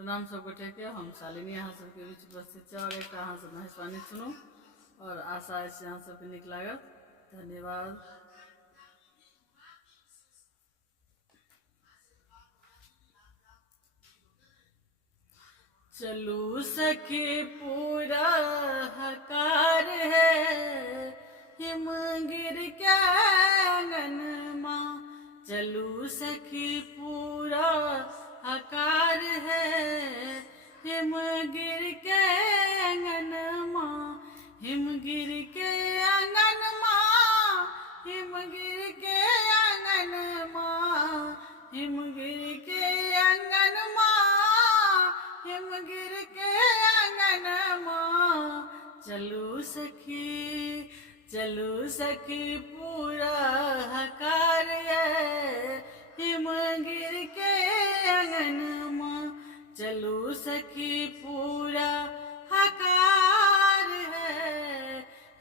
प्रणाम सब गोटे के। हम शालिनी अहाँ सबके बीच उपस्थित छी और एक अहाँ सब महेशवाणी सुनू और आशा अछि अहाँ सबके नीक लागत। धन्यवाद। चलू सखी पूरा हकार है हिमगिर के आंगन माँ। चलू सखी पूरा हकार है हिमगिर के आंगन माँ। हिमगिर के आंगन माँ, हिमगिर के आंगन माँ, हिमगिर के आंगन माँ, हिमगिर के आंगन माँ। चलू सखी पूरा हकार है हिमगिर के आंगन माँ। चलू सखी पूरा हकार है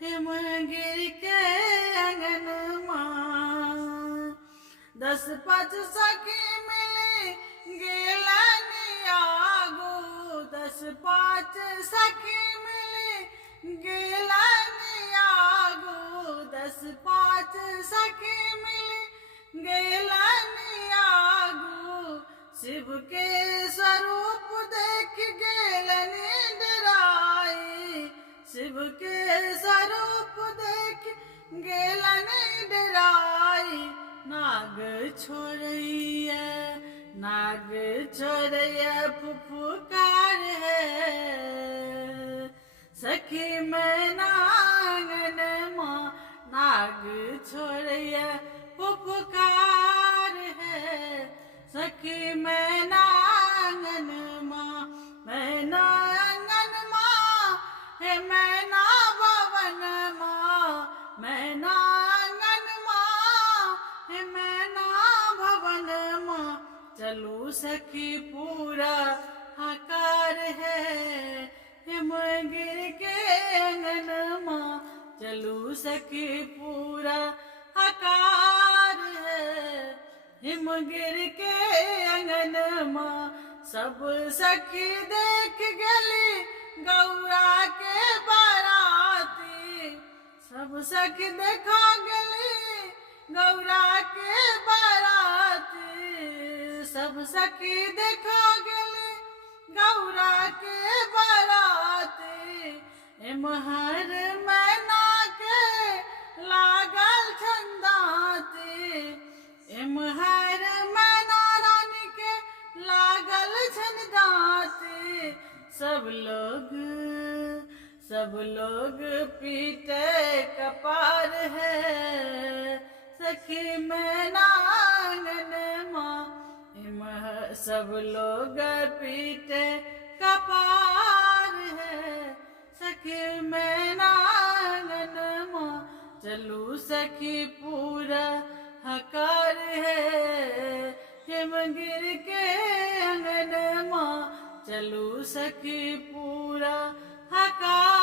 हिमगिर के आंगन माँ। 10-5 सखी मिली गेलनि आगू, 10-5 सखी मिली गेलनि आगू, 10-5 सखी मिली गेलनि आगू। शिव के स्वरूप देख गेलनि डराई, शिव के स्वरूप देख गेलनि डराई। नाग छोड़ैया फुफकार है सखी मैना आंगन माँ। नाग छोड़ैया फुफकार है सखी मैना आंगन माँ। मैना आंगन माँ है मैना भवन माँ। मैना आंगन माँ है मैना भवन माँ। चलू सखी पूरा हकार है हिमगिर के आंगन माँ। चलू सखी पूरा हकार है हिमगिर के आंगन माँ। सब सखी देख गेली गौरा के बाराती, सब सखी देखा गेली गौरा के बाराती। सब सखी देखा गेली गौरा के बाराती। एम्हर मैना के लागल छंदाती, एम्हर मैना रानी के लागल छंदाती। सब लोग पीटे कपार है सखी मैना आंगन माँ। सब लोग पीटे कपार है सखी मैना आंगन माँ। चलू सखी पूरा हकार है हिमगिर के आंगन माँ। चलू सखी पूरा हकार